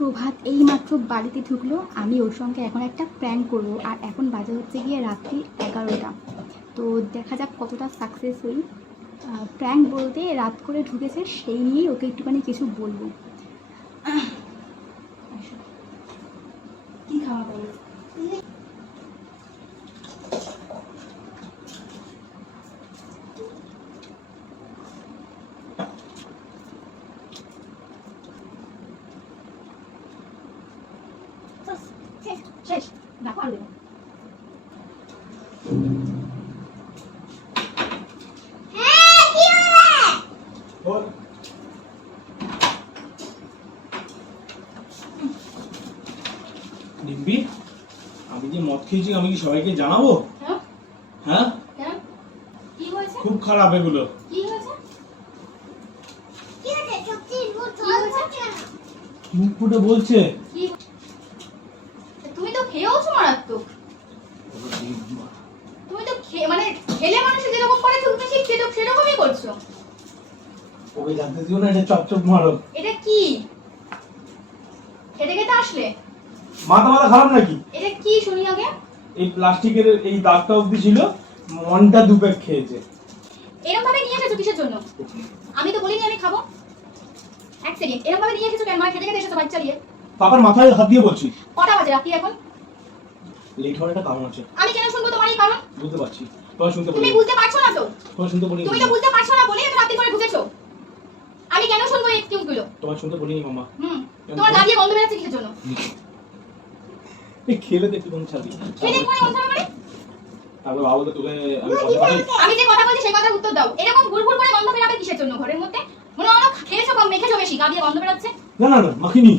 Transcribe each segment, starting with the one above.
প্রভাত এইমাত্র বাড়িতে ঢুকলো, আমি ওর সঙ্গে এখন একটা প্র্যাঙ্ক করবো। আর এখন বাজে হচ্ছে গিয়ে রাত্রি 11টা। তো দেখা যাক কতটা সাকসেস হই। প্র্যাঙ্ক বলতে রাত করে ঢুকেছে, সেই নিয়েই ওকে একটুখানি কিছু বলবো। কি খাওয়া বলো? শেষ দেখো আর দেবো। ডিম্পি, আমি যে মদ খেয়েছি আমি কি সবাইকে জানাবো? হ্যাঁ, কি হয়েছে? খুব খারাপ এগুলো। কি হয়েছে? মুখ ফুটে বলছে। কি তুমি তো খেয়েওছো মারাত্মক। তুমি তো মানে খেলে মানুষ যেরকম করে তুমি ঠিক সেরকমই করছো। ওকে জানতে দিও না, এটা চপচপ মারো। এটা কি? খেতে খেতে আসলে মাথা খারাপ নাকি? এটা কি শুনি আগে। এই প্লাস্টিকের এই দাগটা অবধি ছিল, মনটা দু প্যাক খেয়েছে। এরকম ভাবে নিয়ে এসেছো কিসের জন্য? আমি তো বলিনি আমি খাবো। এক সেকেন্ড, এরকম ভাবে নিয়ে এসেছো কেন? মানে খেতে খেতে এসেছো বাচ্চা নিয়ে? পাপার মাথায় হাত দিয়ে বলছি। কটা বাজে রাত্রি এখন? লেট হওয়ার একটা কারণ আছে। আমি কেন শুনবো তোমার এই কারণ? বুঝতে পারছি, তোমার শুনতে তুমি বলি। বুঝতে পারছো না তো? তোমার শুনতে বলি। তুমি তো বুঝতে পারছো না বলেই এত রাত্রি করে ঢুকেছো। আমি কেন শুনবো এই এক্সকিউজ গুলো? তোমার শুনতে বলিনি মামা। তোমার দাঁড়িয়ে গন্ধ বেরোচ্ছে কিসের জন্য? এই খেলে তো একটু কম ছাড়বি। খেলে কোন গন্ধ বেরোবে? তারপর বাবা তো তোকে আমি কথা বলি। আমি যে কথা বলছি সেই কথার উত্তর দাও। এরকম ভুলভুল করে গন্ধ বেরোবে কিসের জন্য ঘরের মধ্যে? মনে হয় খেয়েছো কম, মেখেছো বেশি, গা দিয়ে গন্ধ বেরোচ্ছে। না না না, মাখিনি।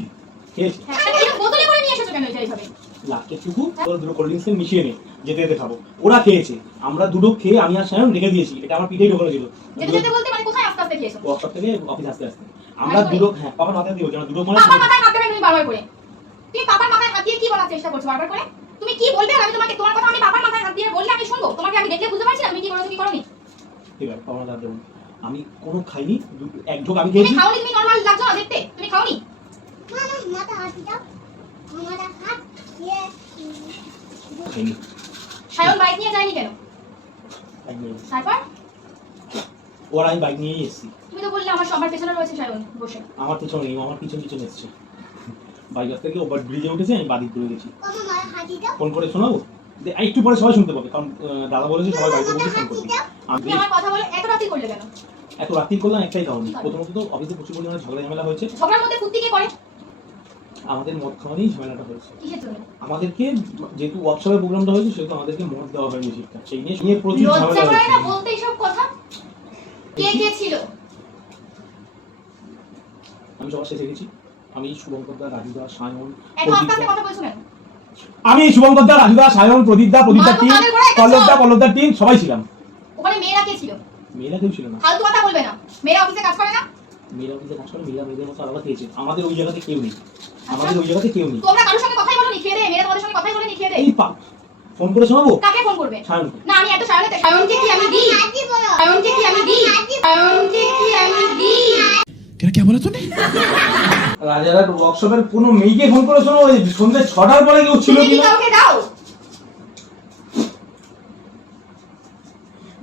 খেয়েছি। এটা বোতলে করে নিয়ে এসেছো কেন এইভাবে? লাকেটুকু ওর দুটো কোল্ড ড্রিঙ্কস মিশিয়ে নে, যেতে যেতে খাবো। ওরা খেয়েছে, আমরা দুটো খেয়ে আমি আর সায়ন রেখে দিয়েছি। এটা আমার পিঠেই ঢোকানো ছিল। যেতে যেতে বলতে মানে কোথায় আস্তে আস্তে খেয়েছো? ওয়ার্কশপ থেকে অফিস আসতে আসতে আমরা দুটো। হ্যাঁ, পাপার মাথায় দিয়ে বলছি আমরা দুটো। পাপার মাথায় হাত দেবে তুমি বারবার করে। তুমি পাপার মাথায় হাত দিয়ে কি বলার চেষ্টা করছো বারবার করে? তুমি কি বলবে আর আমি তোমাকে তোমার কথা আমি পাপার মাথায় হাত দিয়ে বললে আমি শুনবো? তোমাকে আমি দেখলে বুঝতে পারছি না তুমি কি করো তুমি করোনি। ঠিক আছে, পাপার মাথায় দেব। আমি কোনো খাইনি, এক ঢোক আমি খেয়েছি। তুমি খাওনি, তুমি নরমাল লাগছো না দেখতে? তুমি খাওনি? না না, মাথা হাত দাও। মাথা হাত দিয়ে খাইনি। সায়ন বাইক নিয়ে যায়নি কেন? তারপর ওরা আমি বাইক নিয়েই এসেছি। তুমি তো বললে আমার সবার পেছনে রয়েছে সায়ন বসে। আমার পিছনে নেই, আমার পিছন পিছন এসেছে। বাইক থেকে ওভার ব্রিজে উঠেছে, আমি বাদিক করে গেছি। আমার মাথা হাত দাও। ফোন করে শোনাবো? একটু পরে সবাই শুনতে পাবে, কারণ দাদা বলেছে সবাই বাড়িতে বসে ফোন করবে। আমি তুমি আমার কথা বলে এত রাতি করলে কেন? এত রাত্রি করলাম একটাই কারণ। প্রথমত তো অফিসে প্রচুর পরিমাণে ঝগড়া ঝামেলা হয়েছে। ঝগড়ার মধ্যে ফুর্তি কে করে? আমাদের মদ খাওয়া নিয়েই ঝামেলাটা হয়েছে। কিসের জন্য? আমাদেরকে যেহেতু ওয়ার্কশপের প্রোগ্রামটা হয়েছে, সেহেতু আমাদেরকে মদ দেওয়া হয়নি ঠিকঠাক। সেই নিয়ে প্রচুর ঝামেলা লজ্জা করে হয়েছে। না বলতে এইসব কথা? কে কে ছিল? আমি সবার শেষে গেছি। আমি শুভঙ্কর দা, রাজু দা, সায়ন, এত প্রদীপ আস্তে দা। কথা বলছো কেন? আমি শুভঙ্কর দা, রাজু দা, সায়ন, প্রদীপ দা, প্রদীপদার টিম, পল্লবদার টিম সবাই ছিলাম। ওখানে মেয়েরা কে ছিল? মেয়েরা কেউ ছিল না। ফালতু কথা বলবে না। মেয়েরা অফিসে কাজ করে না? মেয়েরা অফিসে কাজ করে, মেয়েরা মেয়েদের মতো আলাদা খেয়েছে। আমাদের ওই জায়গাতে কেউ নেই। আমাদের ওই জায়গাতে কেউ নেই। তোমরা কারোর সঙ্গে কথাই বলোনি খেয়ে দে? মেয়েরা তোমাদের সঙ্গে কথাই বলেনি খেয়ে দে? এই ফোন করে শোনাবো? কাকে ফোন করবে? সায়নকে। না আমি এত সায়নকে কি আমি দিই? হাতি বলো। সায়নকে কি আমি দিই? সায়নকে কি আমি দিই? क्या बोला तूने? রাজারহাট ওয়ার্কশপের কোনো মেয়েকে ফোন করে শোনো? ওই সন্ধ্যে 6টার পরে কেউ ছিল তুমি কি কিনা? কাউকে দাও?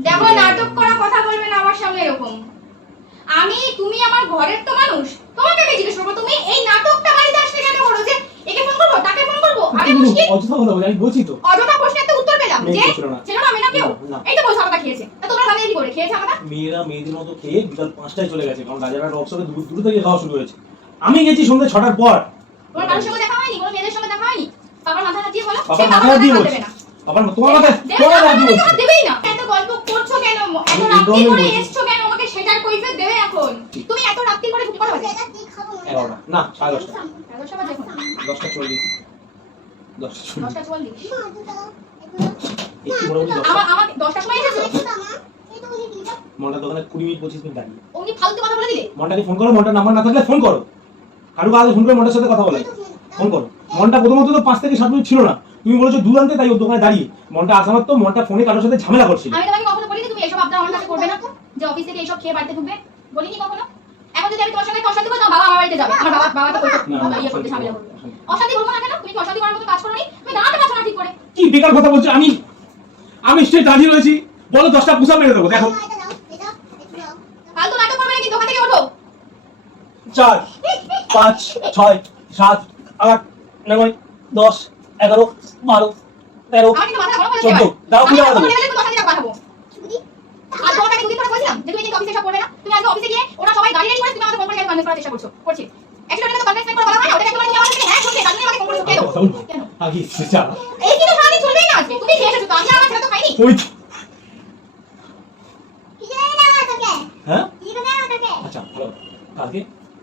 দেখো নাটক করা কথা বলবে না আমার সামনে এরকম। তুমি আমার ঘরের তো মানুষ। তোমাকে আমি জিজ্ঞেস করবো তুমি এই নাটকটা বাড়িতে আসলে কেন করো? যে একে ফোন করবো তাকে ফোন করবো? আরে মুশকিল। অযথা কথা বলি, আমি বলছি তো। অযথা প্রশ্নের তো উত্তর পেলাম যে মেয়ে ছিল না। ছিল না মেনা কেউ? না। এই তো বলছো আমাকে খেয়েছে। তা তোমরা জানিয়ে কি করে খেয়েছে আমাকে? মেয়েরা মেয়েদের মতো খেয়ে বিকাল 5টায় চলে গেছে, কারণ রাজারহাট ওয়ার্কশপে দূর থেকে খাওয়া শুরু হয়েছে। আমি গেছি সন্ধ্যে 6টার পর। তোমার কারোর সঙ্গে দেখা হয়নি? কোনো মেয়েদের সঙ্গে দেখা হয়নি? বাবার মাথা হাত দিয়ে বলো। বাবার সে মাথায় দিয়ে হাত বলছি। দেবে না। বাবার তোমার মাথায় দিয়ে বলছি। দেবেই না। এত গল্প করছো কেন? এত রাত্রি করে এসছো কেন? আমাকে সেটার কৈফিয়ত দেবে এখন। তুমি এত রাত্রি করে তুমি কথা বলছো? এটা কি খাবো? 11টা না 10:30। 10টা বাজে এখন। 10:40। 10:40। 10:40। মাথা দাও। একটু মোটামুটি 10টা। আমাকে 10টার সময় এসেছো? একটু দাও মা। এই তো উনি দিটা। মনটার দোকানে 20 মিনিট 25 মিনিট দাঁড়িয়ে। উনি ফালতু কথা বলে দিলে? মনটাকে ফোন করো, মনটার নাম্বার না থাকলে ফোন করো। কারো আগে ফোন করে মনটার সাথে কথা বলে ফোন করো। মনটা প্রথমত তো 5 থেকে 7 মিনিট ছিল না। তুমি বলেছো দূর আনতে, তাই ওর দোকানে দাঁড়িয়ে। মনটা আসামার তো মনটা ফোনে কারোর সাথে ঝামেলা করছিল। আমি তোমাকে কখনো বলিনি তুমি এসব আবদার আমার কাছে করবে না? যে অফিস থেকে এসব খেয়ে বাড়িতে ঢুকবে? বলিনি কখনো? এখন এখন যদি আমি তোমার সঙ্গে অশান্তি করি, তোমার বাবা আমার বাড়িতে যাবে, আমার বাবা তো না, ইয়ে করতে ঝামেলা করবে। অশান্তি করবো না কেন? তুমি কি অশান্তি করার মতো কাজ করো নি? তুমি দাঁড়াতে পারছো না ঠিক করে। কি বেকার কথা বলছো? আমি স্ট্রেট দাঁড়িয়ে রয়েছি, বলো 10টা পুশ আপ মেরে দেবো, দেখো। এটা দাও, এটা একটু দাও। ফালতু নাটক করবে না কিন্তু, ওখান থেকে ওঠো। 4 5 6 7 8 9 10 11 12 13 আমার কিন্তু মাথা গরম হয়ে 14 দাও পুরো দাও। আমি লেভেলে অশান্তি পাঠাবো। ছুরি। আর তোমাকে আমি দুদিন ধরে বলছিলাম যে তুমি কিন্তু অফিসে সব করবে না। তুমি আজকে অফিসে গিয়ে ওরা সবাই গাড়ি রেডি করে তুমি আমাকে ফোন করে কনভিন্স করার চেষ্টা করছি। অ্যাকচুয়ালি তো কনভিন্স করে বলা হয় না, ওটাকে তোমার নিয়ে আমার সাথে হ্যাঁ শুনতে, তার জন্য আমাকে ফোন করেছো কেন? কেন? আগে চা এই কি তো সারাদিন চলবেই না আজকে। তুমি খেয়ে এসেছো তো, আমি আর আমার ছেলে তো খাইনি। ওই কিছু দেয় না তোকে। হ্যাঁ কিছু দেয় না তোকে। আচ্ছা ভালো, কালকে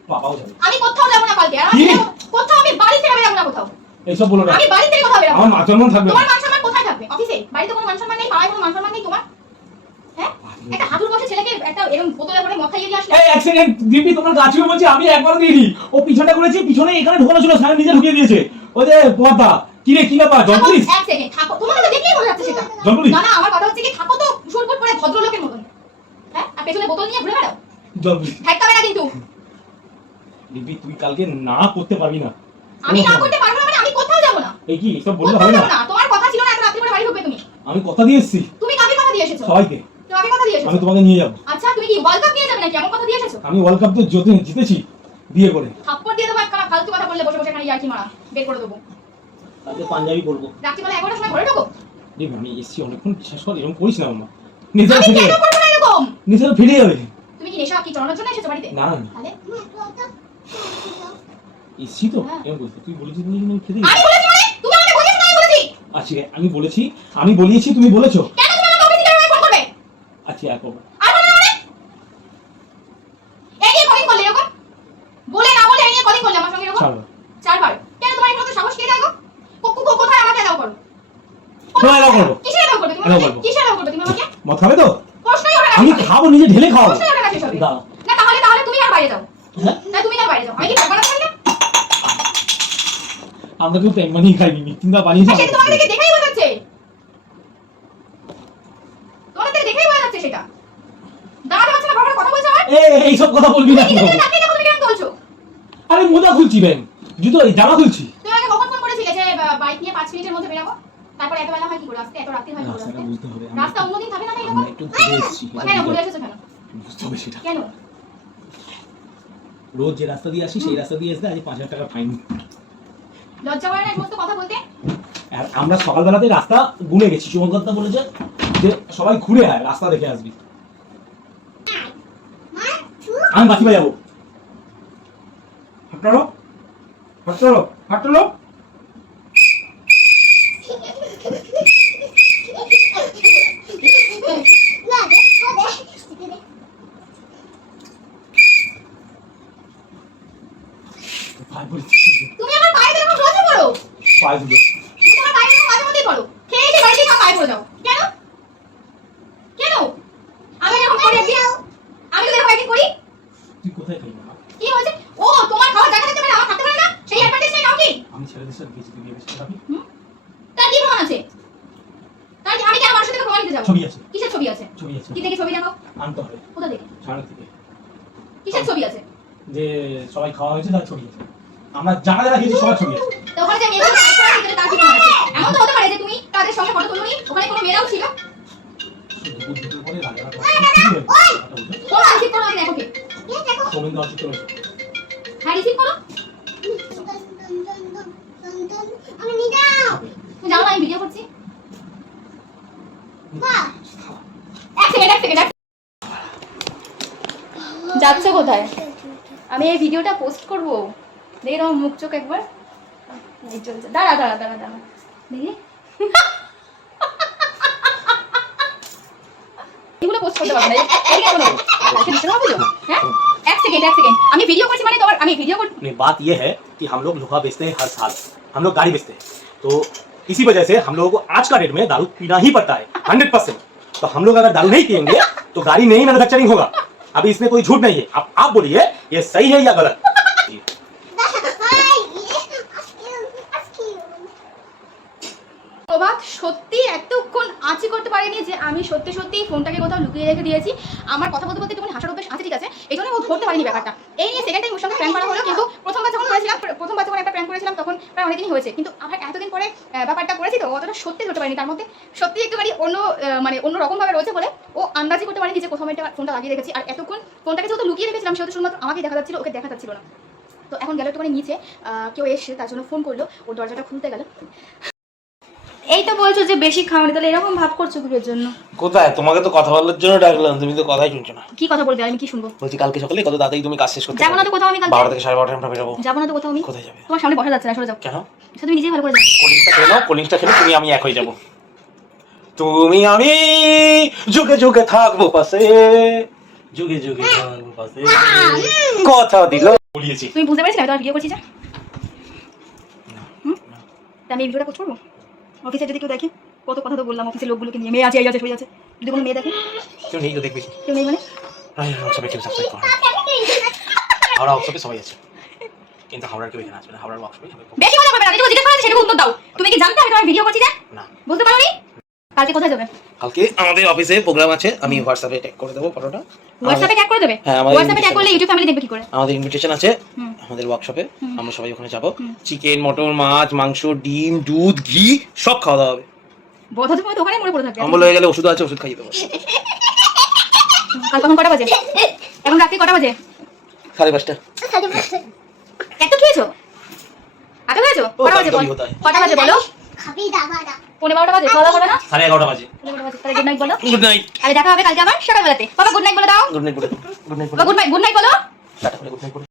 পাপাও যাবে। আমি কোথাও যাবো না কালকে, আর কি? কোথাও আমি বাড়ি থেকে বেরোবো না কোথাও। এইসব বলো না, আমি বাড়ি থেকে কোথাও বেরোবো আমার না। মান সম্মান থাকবে না। তোমার মান সম্মান কোথায় থাকবে? অফিসে? বাড়িতে কোনো মান সম্মান নেই, পাড়ায় কোনো মান সম্মান নেই তোমার? হ্যাঁ? একটা হাঁটুর বসে ছেলেকে একটা এরকম বোতলে করে মদ খাইয়ে দিয়ে আসলে। এই এক সেকেন্ড দিদি, তোমার গাছিও বলছি আমি একবারও দিইনি। ও পিছনটা করেছে, পিছনে এখানে ঢোকানো ছিল, সামনে নিজে ঢুকিয়ে দিয়েছে। ওই যে পর্দা কি রে, কি ব্যাপার জলপুরি? এক সেকেন্ড থাকো, তোমাকে তো দেখলেই বোঝা যাচ্ছে সেটা। জলপুরি না না, আমার কথা হচ্ছে কি, থাকো তো সুরপুট করে ভদ্রলোকের মতন। হ্যাঁ? আর পেছনে বোতল নিয়ে ঘুরে বেড়াও। জলপুরি ঠেকাবে না কিন্তু। দিদি তুই কালকে না করতে পারবি না। আমি না করতে পারবো না মানে আমি কোথাও যাবো না। এই কি এসব বললে কোথাও হবে যাবো না? না। তোমার কথা ছিল না এত রাত্রি করে বাড়ি ঢুকবে তুমি। আমি কথা দিয়ে এসেছি তুমি কাকে কথা দিয়ে এসেছো? সবাইকে, তুমি কাকে কথা দিয়ে আমি এসেছো? তোমাকে নিয়ে যাবো। আচ্ছা, তুমি কি ওয়ার্ল্ড কাপ নিয়ে যাবে নাকি? এমন কথা দিয়ে এসেছো? আমি ওয়ার্ল্ড কাপ তো জিতেছি বিয়ে করে। থাপ্পড় দিয়ে দেবো একটা, ফালতু কথা বললে বসে বসে এখানে ইয়ার্কি মারা বের করে দেবো। কালকে পাঞ্জাবি পরবো। রাত্রিবেলা 11টার সময় ঘরে ঢোকো। দেখ আমি এসছি অনেকক্ষণ, বিশ্বাস কর এরকম করিস না মামা, নিজের আমি ফিরে কেন করবো না এরকম? নিজের ফিরে যাবে। তুমি কি নেশা কি চড়ানোর জন্য এসেছো বাড়িতে? না না তাহলে মা একটু দাও তো। এসছি তো হ্যাঁ। এরকম বলছি, তুই বলেছিস বলে আমি খেতে আমি বলেছি মানে তুমি আমাকে বলেছো না? আমি বলেছি আচ্ছা, আমি বলেছি, আমি বলিয়েছি, তুমি বলেছো। কেন তুমি আমাকে অফিসে গিয়ে ফোন করবে? আচ্ছা একবার আর বলে না মানে এই নিয়ে কলিং করলে এরকম বলে না বলে এই নিয়ে কলিং করলে আমার সঙ্গে এরকম ছাড়ো। চারবার। কেন তোমার এত সাহস কে দেয় গো? কোথায় আমাকে দাও করো? কোথায় allow করবো? কিসের দাও করবে তুমি allow আমাকে? করবো। কিসের দাও করবে তুমি আমাকে? মদ খাবে তো? প্রশ্নই ওঠে না। আমি খাবো, নিজে ঢেলে খাবো। প্রশ্নই ওঠে না সেসবে। দাও। না তাহলে তুমি আর বাইরে যাও। হ্যাঁ? না তুমি আর বাইরে যাও। আমি কি থাকবো না তাহলে? আমরা কেউ ট্যাং বানিয়ে খাইনি, মিথিন্দা বানিয়েছি। আর সেটা তোমাকে দেখে দেখাই বোঝা যাচ্ছে। তোমাকে দেখে দেখাই বোঝা যাচ্ছে সেটা। দাঁড়াতে পারছো না, বারবার কথা বলছো আমার। এইসব কথা বলবি না। তুমি নিজে তাকিয়ে দেখো তুমি কেন বলছো? আরে মোজা খুলছি ব্যাং, জুতো জামা খুলছি। তুমি আমাকে কখন ফোন করেছিলে যে বাইক নিয়ে 5 মিনিটের মধ্যে বেরাবো? তারপর এত বেলা হয় কি করে আসতে? এত রাত্রি হয় কি করে আসতে? রাস্তাটা বুঝতে হবে। রাস্তা অন্যদিন থাকে না না এরকম? আমরা একটু ঘুরে এসেছি, কেন ঘুরে এসেছো কেন? বুঝতে হবে সেটা। কেন? রোজ যে রাস্তা দিয়ে আসি সেই রাস্তা দিয়ে এসে আজ 5,000 টাকা ফাইন। লজ্জা করে না এই সমস্ত কথা বলতে? আর আমরা সকালবেলাতে রাস্তা গুনে গেছি, চুমকদা বলেছে যে সবাই ঘুরে আয়, রাস্তা দেখে আসবি। মা ছু। আমি বাকি যাবো। হাঁটালো হাঁটালো হাঁটালো। না দে, না দে। দে, দে। ভাই বলছি তুমি আমার পায়ে এরকম রোজই পড়ো। পায়ে দুটো। তুমি আমার পায়ে এরকম মাঝে মধ্যেই পড়ো। খেয়ে এসে বাড়িতে সব পায়ে পড়ে যাও। কেন? কেন? আমি যখন করি একদিন, আমি যদি এরকম একদিন করি, তুই কোথায় খাইবি মা? কি হয়েছে? ও তোমার খাওয়ার জায়গা থাকতে পারে, আমার থাকতে পারে না? সেই অ্যাডভান্টেজটাই নাও কি? আমি ছেলেদের সাথে গেছি, তুই বিয়ে বেশি খাবি? তার কি প্রমাণ আছে? তাই আমি কেন মানুষের থেকে প্রমাণ দিতে যাবো? ছবি আছে, কিসের ছবি আছে? ছবি আছে, কি দেখে ছবি দেখাও? আনতে হবে কোথা থেকে? ছাড় থেকে। কিসের ছবি আছে? যে সবাই খাওয়া হয়েছে তার ছবি আছে, আমরা যারা যারা খেয়েছি সবার ছবি আছে। তো ওখানে যে মেয়েগুলো কাজ করে সেটা তার কি প্রমাণ আছে? এমন তো হতে পারে যে তুমি তাদের সঙ্গে ফটো তুলনি, ওখানে কোনো মেয়েরাও ছিল। দুপুর দুপুর করে রাজারা ফোন রিসিভ করো, আমি দেখো কে। এ দেখো। গোবিন্দ অচিত রয়েছে। হ্যাঁ রিসিভ করো। আমি নিয়ে যাও। তুমি জানো না আমি ভিডিও করছি? বাহ। এক সেকেন্ড। যাচ্ছ কোথায়? আমি এই ভিডিওটা পোস্ট করব। দেখি তোমার মুখ চোখ একবার। এই চলছে। দাঁড়া। দেখি। এগুলো পোস্ট করতে পারবো না। এদিকে শোনো। কালকে দিতে হবে তো? হ্যাঁ? এক সেকেন্ড। আমি ভিডিও করছি মানে তোমার আমি ভিডিও করছি। नहीं, बात यह है कि हम लोग लोहा बेचते हैं हर साल, हम लोग गाड़ी बेचते हैं, तो इसी वजह से हम लोगों को आज का डेट में दारू पीना ही पड़ता है 100%। तो हम लोग अगर दारू नहीं पियेंगे तो गाड़ी नहीं मैन्युफैक्चरिंग होगा। अभी इसमें कोई झूठ नहीं है, अब आप बोलिए ये सही है या गलत। হাই। আজকে প্রভাত সত্যি এতক্ষণ আঁচি করতে পারিনি যে আমি সত্যি ফোনটাকে কোথাও লুকিয়ে রেখে দিয়েছি। আমার কথা বলতে একটুখানি হাসার অভ্যাস আছে, ঠিক আছে, এই জন্য ও ধরতে পারেনি ব্যাপারটা। এই নিয়ে সেকেন্ড টাইম ওর সঙ্গে প্র্যাঙ্ক করা হলো, কিন্তু প্রথমবার যখন একটা প্র্যাঙ্ক করেছিলাম তখন প্রায় অনেকদিনই হয়েছে, কিন্তু আবার এতদিন পরে ব্যাপারটা করেছি তো অতটা সত্যি ধরতে পারিনি। তার মধ্যে সত্যি একটুখানি অন্য রকমভাবে রয়েছে বলে ও আন্দাজি করতে পারেনি যে কোথাও আমি ফোনটা লাগিয়ে রেখেছি। আর এতক্ষণ ফোনটাকে যেহেতু লুকিয়ে রেখেছিলাম সেহেতু শুধুমাত্র আমাকেই দেখা যাচ্ছিল, ওকে দেখা যাচ্ছিল না। তো এখন গেল একটুখানি নিচে, কেউ এসে তার জন্য ফোন করলো, ওর দরজাটা খুলতে গেল। এই তো বলছো যে বেশি খাওনি, তাহলে এরকম ভাব করছো কিসের জন্য? কোথায়? তোমাকে তো কথা বলার জন্য ডাকলাম, তুমি তো কথাই শুনছো না। কি কথা বলবে, আমি কি শুনবো? বলছি কালকে সকালে কত তাড়াতাড়ি তুমি কাজ শেষ করতে যাবো না তো কোথাও আমি, কালকে 12টা থেকে 12:30 আমরা বেরোবো। যাবো না তো কোথাও আমি। কোথায় যাবে? তোমার সামনে বসা যাচ্ছে না, সরে যাও। কেন? সেটা তুমি নিজেই ভালো করে জানো। কোলিংসটা খেলে নাও, কোলিংসটা খেলে তুমি আমি এক হয়ে যাবো। তুমি আমি যুগে যুগে থাকবো পাশে, যুগে যুগে থাকবো পাশে, কথা দিল বলিয়েছি। তুমি বুঝতে পেরেছিলে আমি তোমার ভিডিও করছি যা? তা আমি এই ভিডিওটা পোস্ট করবো অফিসে, যদি কেউ দেখে? কত কথা তো বললাম অফিসের লোকগুলোকে নিয়ে, মেয়ে আছে এই আছে সই আছে, যদি কোনো মেয়ে দেখে? কেউ নেই তো দেখবি। কেউ নেই মানে? হোয়াটসঅ্যাপে কেউ সাবস্ক্রাইব করে হাওড়া হোয়াটসঅ্যাপে সবাই আছে, কিন্তু হাওড়ার কেউ এখানে আসবে না। হাওড়ার হোয়াটসঅ্যাপে সবাই। বেশি কথা বলবে না, যেটুকু জিজ্ঞেস করেছি সেটুকু উত্তর দাও। তুমি কি জানতে আমি তোমার ভিডিও করছি যা? না। বুঝতে পারোনি? কালকে কোথায় যাবে? কালকে আমাদের অফিসে প্রোগ্রাম আছে, আমি হোয়াটসঅ্যাপে ট্যাগ করে দেবো ফটোটা। হোয়াটসঅ্যাপে ট্যাগ করে দেবে? হ্যাঁ, আমাদের হোয়াটসঅ্যাপে ট্যাগ করলে ইউটিউব ফ্যামিলি দেখবে কি করে? আমাদের ইনভিটেশন আছে হুম। আমাদের ওয়ার্কশপে, আমরা সবাই ওখানে যাবো। হুম। চিকেন, মটন, মাছ, মাংস, ডিম, দুধ, ঘি সব খাওয়া দাওয়া হবে। বোধ হয় তুমি ওখানে মরে পড়ে থাকবে। অম্বল হয়ে গেলে ওষুধ আছে, ওষুধ খাইয়ে দেবো। কাল কখন কটা বাজে? এখন রাত্রি কটা বাজে? 5:30। এত খেয়েছো? আগে হয়েছো? কটা বাজে বল? কবি হতা है। কটা বাজে বলো? খাবি দাবাটা 11:30 বাজে, খাওয়া দাওয়া করো না? 11:30 বাজে। 11:30 বাজে, তাহলে গুড নাইট বলো। Good night. আরে দেখা হবে কালকে আবার সকালবেলাতে। বাবা গুড নাইট বলে দাও। Good night. বাবা গুড নাইট বলো। টাটা করে গুড নাইট।